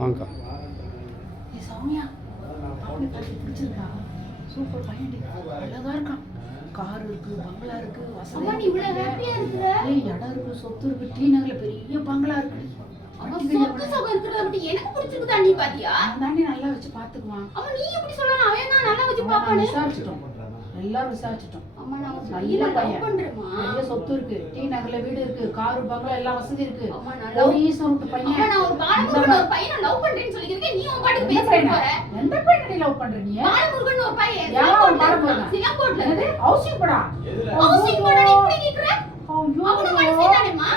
வாங்கக்கா. சௌமியா அப்படி பத்தி பிடிச்சிருக்கா? சூப்பர் பையன், அழகா இருக்கான். கார் இருக்கு, பங்களா இருக்கு, வசதி. நீ இவ்வளவு ஹாப்பியா இருக்கற? இடம் இருக்கு, சொத்து இருக்கு, டி நகர்ல பெரிய பங்களா இருக்கு. அவன் சொத்து சொகம் இருக்கிறத விட்டு எனக்கு பிடிச்சிருக்குதா நீ பாத்தியா? தாண்டி நல்லா வச்சு பாத்துக்குவான். அவன் நீ எப்படி சொல்லலாம்? அவன் தான் நல்லா வச்சு பாப்பானே. விசாரிச்சிட்டோம், எல்லாரும் விசாரிச்சிட்டோம். அம்மா நான் ஒரு நல்ல பையன், பண்றேமா. நிறைய சொத்து இருக்கு, டி நகர்ல வீடு இருக்கு, கார் பங்களா எல்லா வசதி இருக்கு. அம்மா நான் கோடீஸ்வரன் பையன். அம்மா நான் ஒரு பாலமுருகன் ஒரு பையனை லவ் பண்றேன்னு சொல்லிருக்கேன். நீ உன் பாட்டுக்கு பேசிட்டு போற. எந்த பையனை நீ லவ் பண்ற? நீ பாலமுருகன் ஒரு பையன் யார் பாலமுருகன்? சிங்கப்பூர்ல என்னது ஹவுசிங் போடா? ஹவுசிங் போடா நீ இப்படி கேக்குற? ஐயோ அவன மனுஷன் தானேமா?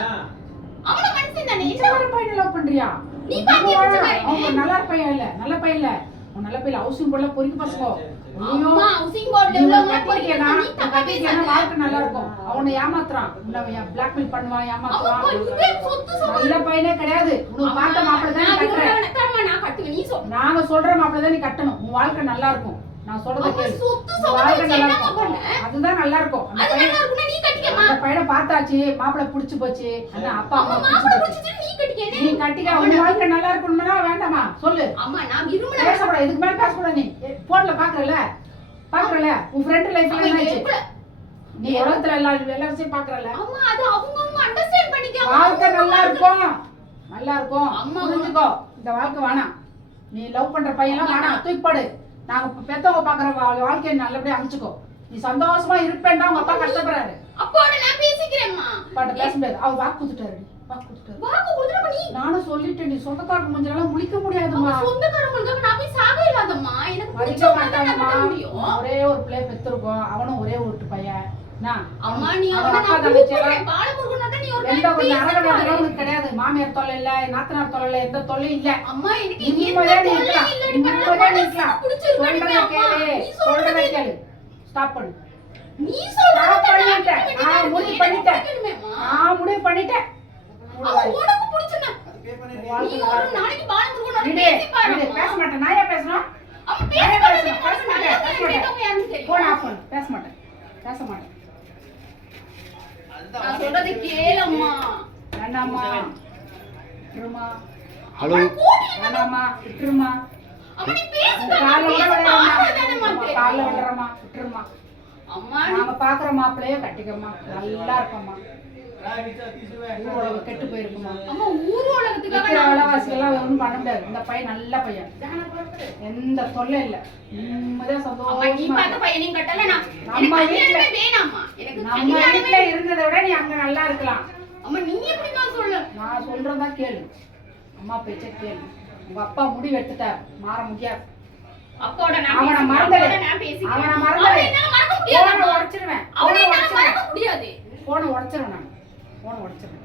அவன மனுஷன் தானே. இந்த ஒரு பையனை லவ் பண்றியா? நீ பாத்தியா அவன் நல்ல பையன் இல்ல, நல்ல பையன் இல்ல. அவன் நல்ல பையன். ஹவுசிங் போடல பொறுக்கி பசங்க. அம்மா ஹவுசிங் போர்ட்ல உள்ளவங்க பொறுக்கினா நீ தப்பா பேசாத. வாழ்க்கை நல்லா இருக்கும். அவனை ஏமாத்துறான், உன்னை பிளாக்மெயில் பண்ணுவான், ஏமாத்துவான். நல்ல பையனே கிடையாது. உனக்கு பார்த்த மாப்பிள்ளை தான் நீ கட்டுற. நான் கட்டுவேன் நீ சொல். நாங்க சொல்ற மாப்பிள்ளை தான் நீ கட்டணும். உன் வாழ்க்கை நல்லா இருக்கும். நான் சொல்றத கேளு. சொத்து வாழ்க்கை நல்லா என்னமா இருக்கும். பண்ண? அதுதான் நல்லா இருக்கும். அது நல்லா இருக்குனா நீ கட்டிக்கமா. அந்த பையனை பார்த்தாச்சு, மாப்பிள்ளை பிடிச்சு போச்சு. அண்ணா அப்பா அம்மா மாப்பிள்ளை பிடிச்சு பிடிச்சிட்டு நீ கட்டிக்கேனே. நீ கட்டிக்க. உன் வாழ்க்கை நல்லா இருக்கணும்னா வேண்டாமா சொல்லு. அம்மா நான் விரும்பல. பேசக்கூடாது, இதுக்கு மேல பேசக்கூடாது. நீ போன்ல பாக்குறல உன் ஃப்ரெண்ட் லைஃப்ல என்னாச்சு? நீ உலகத்துல எல்லாரும் பாக்குறல. அம்மா அது அவங்க அண்டர்ஸ்டாண்ட் பண்ணிக்க. வாழ்க்கை நல்லா இருக்கும், நல்லா இருக்கும். அம்மா புரிஞ்சுக்கோ, இந்த வாழ்க்கை வேணாம். நீ லவ் பண்ற பையன்லாம் வேணாம், தூக்கி போடு. நாங்க பெத்தவங்க பாக்குற வாழ்க்கையை நல்லபடியா அமைச்சுக்கோ. நீ சந்தோஷமா இருப்பேன்டா. உங்க அப்பா கஷ்டப்படுறாரு. அப்போட நான் பேசிக்கிறேன்மா. பாட்ட பேச முடியாது. அவ வாக்கு கொடுத்துட்டாரு. வாக்கு கொடுத்துட்டா நீ. நானும் சொல்லிட்டேன். நீ சொந்தக்காரங்க முஞ்சலாம் முழிக்க முடியாதுமா. சொந்தக்காரங்களுக்கு நான் போய் சாக இல்லாதம்மா. எனக்கு மதிக்க மாட்டாங்கம்மா. ஒரே ஒரு பிள்ளை பெத்திருக்கோம். அவனும் ஒரே ஒரு பையன். அம்மா நீ அவன நான் கூப்பிடுறேன். பாலமுருகனோட நீ ஒரு எந்த ஒரு அரகடல உனக்கு கிடையாது. மாமியார் தொல்லை இல்ல, நாத்தனார் தொல்லை இல்ல, எந்த தொல்லையும் இல்ல. அம்மா எனக்கு நிம்மதியா இருக்கலாம். நிம்மதியா இருக்கலாம். சொல்றத கேளு. ஸ்டாப் பண்ணு. நீ சொல்றத பண்ணிட்டேன். நான் முடிவு பண்ணிட்டேன். நான் முடிவு பண்ணிட்டேன். உனக்கு பிடிச்சனா நீ ஒரு நாளைக்கு பாலமுருகனோட பேசி பாரு. பேச மாட்டேன். நான் ஏன் பேசணும்? அப்ப பேச மாட்டேன். போன் ஆஃப் பண்ணு. பேச மாட்டேன், பேச மாட்டேன். நான் சொல்றத கேளம்மா. வேண்டாம்மா, விட்டுருமா. ஹலோ, வேண்டாம்மா, விட்டுருமா. அம்மா நீ பேசு. காலைல விடுறமா, விட்டுருமா. அம்மா நாங்க பாக்குற மாப்பிள்ளையே கட்டிக்கம்மா. நல்லா இருக்கம்மா. ஊர் உலகம் கெட்டு போயிருக்குமா. அம்மா ஊர் உலகத்துக்காக விலைவாசி எல்லாம் ஒன்றும் பண்ண முடியாது. இந்த பையன் நல்ல பையன், எந்த தொல்லை இல்ல. நிம்மதியா அம்மா நீ சந்தோஷமா பார்த்த பையனையும் கட்டல. நான் நம்ம வீட்ல வேணாம்மா. எனக்கு நம்ம வீட்ல இருந்ததை விட நீ அங்க நல்லா இருக்கலாம். அம்மா நீ எப்படி தான் சொல்ல? நான் சொல்றதா கேளு. அம்மா பேச்ச கேளு. உங்க அப்பா முடிவு எடுத்துட்டார், மாற முடியாது. அப்பாவோட நான் அவன பேசிக்கிறேன். மறந்துடு. அவன மறந்துடு. என்னால மறக்க முடியாது. போனை உடைச்சிருவேன். அவனை என்னால மறக்க முடியாது. போனை உடைச்சிருவேன். நான் போனை உடைச்சிருவேன்.